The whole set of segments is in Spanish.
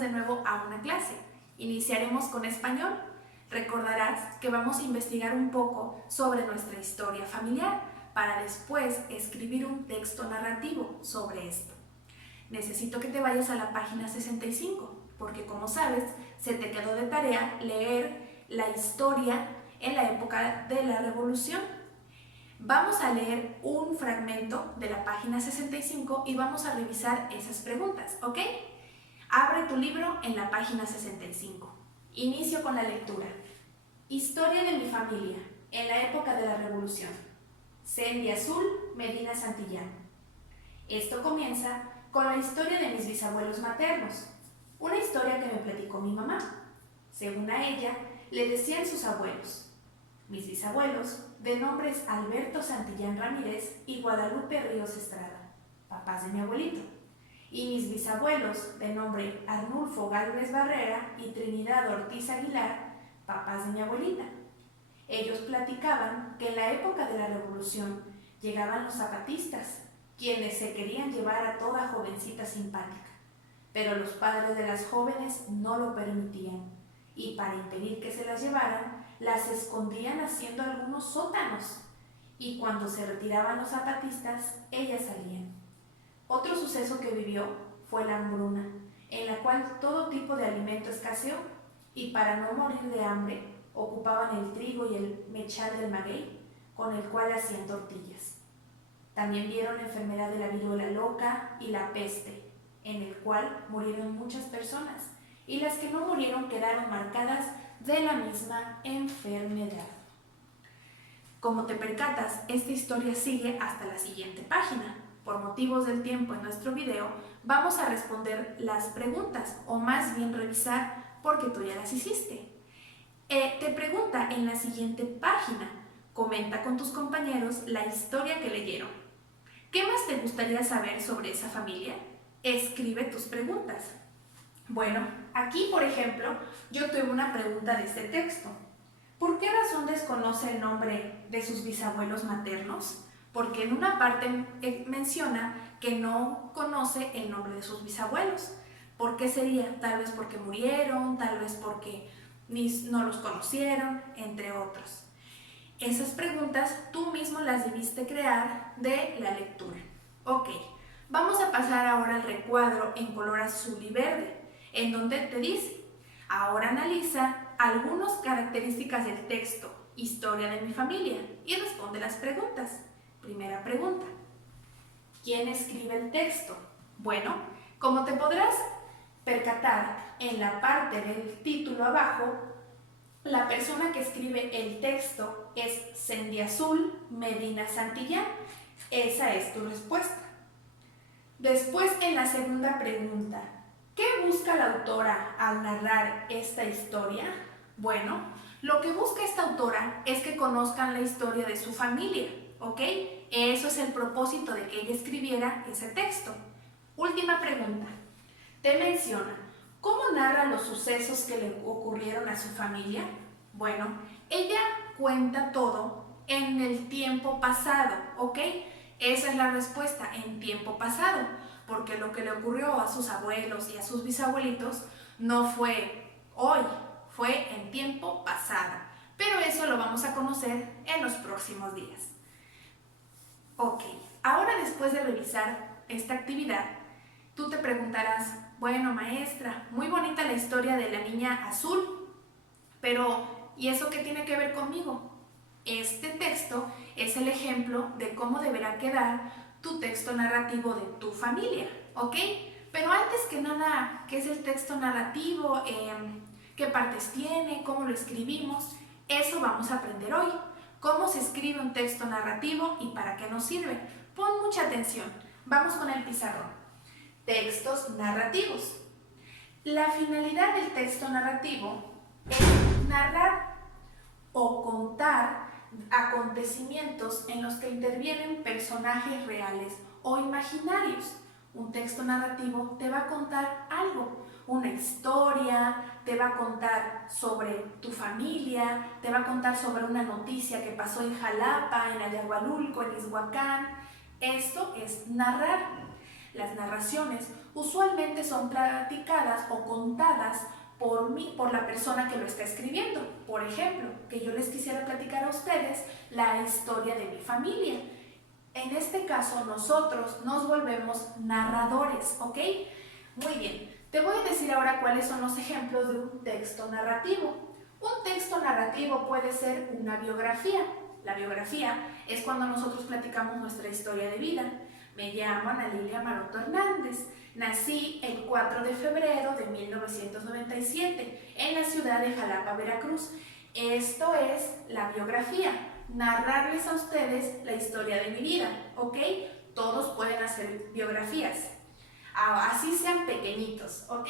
bienvenidos de nuevo a una clase. Iniciaremos con español. Recordarás que vamos a investigar un poco sobre nuestra historia familiar para después escribir un texto narrativo sobre esto. Necesito que te vayas a la página 65, porque como sabes, se te quedó de tarea leer la historia en la época de la Revolución. Vamos a leer un fragmento de la página 65 y vamos a revisar esas preguntas, ¿ok? Abre tu libro en la página 65. Inicio con la lectura. Historia de mi familia en la época de la Revolución. Sendy Azul Medina Santillán. Esto comienza con la historia de mis bisabuelos maternos, una historia que me platicó mi mamá. Según a ella, le decían sus abuelos. Mis bisabuelos, de nombres Alberto Santillán Ramírez y Guadalupe Ríos Estrada, papás de mi abuelito. Y mis bisabuelos, de nombre Arnulfo Gálvez Barrera y Trinidad Ortiz Aguilar, papás de mi abuelita. Ellos platicaban que en la época de la Revolución llegaban los zapatistas, quienes se querían llevar a toda jovencita simpática, pero los padres de las jóvenes no lo permitían, y para impedir que se las llevaran, las escondían haciendo algunos sótanos, y cuando se retiraban los zapatistas, ellas salían. Otro suceso que vivió fue la hambruna, en la cual todo tipo de alimento escaseó, y para no morir de hambre, ocupaban el trigo y el mechal del maguey, con el cual hacían tortillas. También vieron la enfermedad de la viruela loca y la peste, en el cual murieron muchas personas, y las que no murieron quedaron marcadas de la misma enfermedad. Como te percatas, esta historia sigue hasta la siguiente página. Por motivos del tiempo en nuestro video, vamos a responder las preguntas, o más bien revisar porque tú ya las hiciste. Te pregunta en la siguiente página, comenta con tus compañeros la historia que leyeron. ¿Qué más te gustaría saber sobre esa familia? Escribe tus preguntas. Bueno, aquí por ejemplo, yo tuve una pregunta de este texto. ¿Por qué razón desconoce el nombre de sus bisabuelos maternos? Porque en una parte menciona que no conoce el nombre de sus bisabuelos. ¿Por qué sería? Tal vez porque murieron, tal vez porque no los conocieron, entre otros. Esas preguntas tú mismo las debiste crear de la lectura. Ok, vamos a pasar ahora al recuadro en color azul y verde, en donde te dice, ahora analiza algunas características del texto, historia de mi familia, y responde las preguntas. Primera pregunta, ¿quién escribe el texto? Bueno, como te podrás percatar, en la parte del título abajo, la persona que escribe el texto es Sendy Azul Medina Santillán. Esa es tu respuesta. Después, en la segunda pregunta, ¿qué busca la autora al narrar esta historia? Bueno, lo que busca esta autora es que conozcan la historia de su familia, ¿ok? Eso es el propósito de que ella escribiera ese texto. Última pregunta. Te menciona, ¿cómo narra los sucesos que le ocurrieron a su familia? Bueno, ella cuenta todo en el tiempo pasado, ¿ok? Esa es la respuesta, en tiempo pasado, porque lo que le ocurrió a sus abuelos y a sus bisabuelitos no fue hoy, fue en tiempo pasado. Pero eso lo vamos a conocer en los próximos días. Ok, ahora después de revisar esta actividad, tú te preguntarás, bueno maestra, muy bonita la historia de la niña azul, pero ¿y eso qué tiene que ver conmigo? Este texto es el ejemplo de cómo deberá quedar tu texto narrativo de tu familia, ¿ok? Pero antes que nada, ¿qué es el texto narrativo? ¿Qué partes tiene? ¿Cómo lo escribimos? Eso vamos a aprender hoy. ¿Cómo se escribe un texto narrativo y para qué nos sirve? Pon mucha atención. Vamos con el pizarrón. Textos narrativos. La finalidad del texto narrativo es narrar o contar acontecimientos en los que intervienen personajes reales o imaginarios. Un texto narrativo te va a contar algo, una historia, te va a contar sobre tu familia, te va a contar sobre una noticia que pasó en Jalapa, en Ayahualulco, en Izhuacán. Esto es narrar. Las narraciones Usualmente son platicadas o contadas por mí, por la persona que lo está escribiendo. Por ejemplo, que yo les quisiera platicar a ustedes la historia de mi familia. En este caso, nosotros nos volvemos narradores, ¿ok? Muy bien, te voy a decir ahora cuáles son los ejemplos de un texto narrativo. Un texto narrativo puede ser una biografía. La biografía es cuando nosotros platicamos nuestra historia de vida. Me llamo Ana Lilia Maroto Hernández. Nací el 4 de febrero de 1997 en la ciudad de Jalapa, Veracruz. Esto es la biografía, narrarles a ustedes la historia de mi vida, ¿ok? Todos pueden hacer biografías, así sean pequeñitos, ¿ok?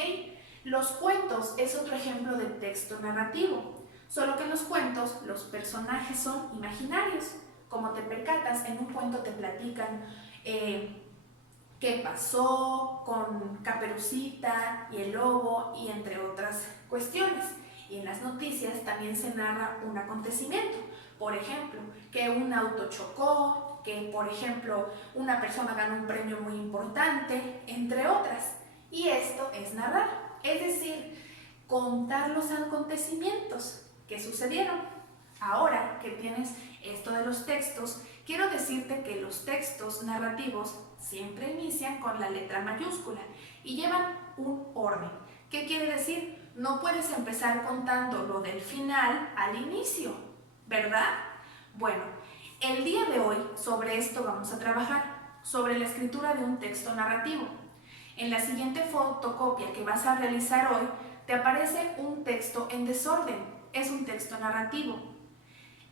Los cuentos es otro ejemplo de texto narrativo, solo que en los cuentos los personajes son imaginarios. Como te percatas, en un cuento te platican qué pasó con Caperucita y el lobo y entre otras cuestiones. Y en las noticias también se narra un acontecimiento. Por ejemplo, que un auto chocó, que por ejemplo una persona ganó un premio muy importante, entre otras. Y esto es narrar, es decir, contar los acontecimientos que sucedieron. Ahora que tienes esto de los textos, quiero decirte que los textos narrativos siempre inician con la letra mayúscula y llevan un orden. ¿Qué quiere decir? No puedes empezar contando lo del final al inicio, ¿verdad? Bueno, el día de hoy sobre esto vamos a trabajar, sobre la escritura de un texto narrativo. En la siguiente fotocopia que vas a realizar hoy, te aparece un texto en desorden, es un texto narrativo.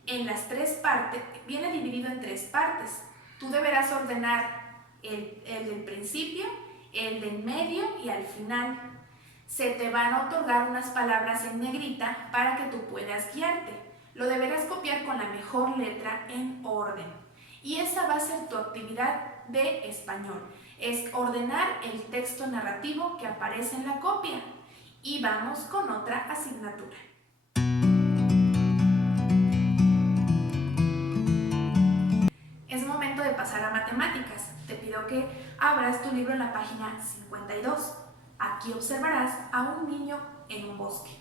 En las tres partes, viene dividido en tres partes. Tú deberás ordenar el del principio, el del medio y al final. Se te van a otorgar unas palabras en negrita para que tú puedas guiarte. Lo deberás copiar con la mejor letra en orden. Y esa va a ser tu actividad de español. Es ordenar el texto narrativo que aparece en la copia. Y vamos con otra asignatura. Es momento de pasar a matemáticas. Te pido que abras tu libro en la página 52. Aquí observarás a un niño en un bosque.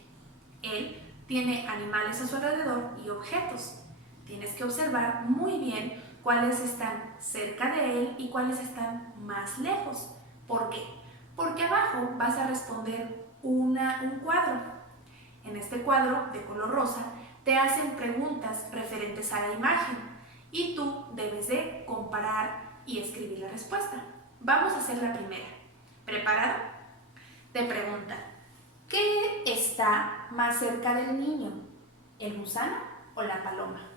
Él tiene animales a su alrededor y objetos. Tienes que observar muy bien cuáles están cerca de él y cuáles están más lejos. ¿Por qué? Porque abajo vas a responder un cuadro. En este cuadro de color rosa te hacen preguntas referentes a la imagen y tú debes de comparar y escribir la respuesta. Vamos a hacer la primera. ¿Preparado? Te pregunta, ¿qué está más cerca del niño? ¿El gusano o la paloma?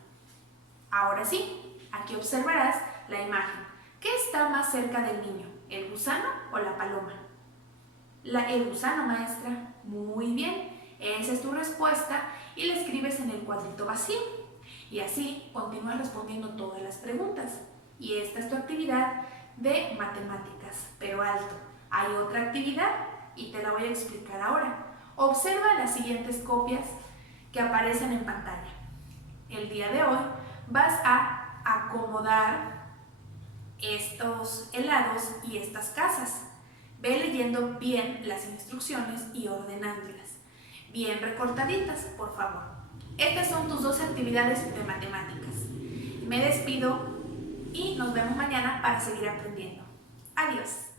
Ahora sí, aquí observarás la imagen. ¿Qué está más cerca del niño? ¿El gusano o la paloma? El gusano, maestra. Muy bien, esa es tu respuesta y la escribes en el cuadrito vacío. Y así continúas respondiendo todas las preguntas. Y esta es tu actividad de matemáticas, pero alto. Hay otra actividad y te la voy a explicar ahora. Observa las siguientes copias que aparecen en pantalla. El día de hoy vas a acomodar estos helados y estas casas. Ve leyendo bien las instrucciones y ordenándolas. Bien recortaditas, por favor. Estas son tus dos actividades de matemáticas. Me despido y nos vemos mañana para seguir aprendiendo. Adiós.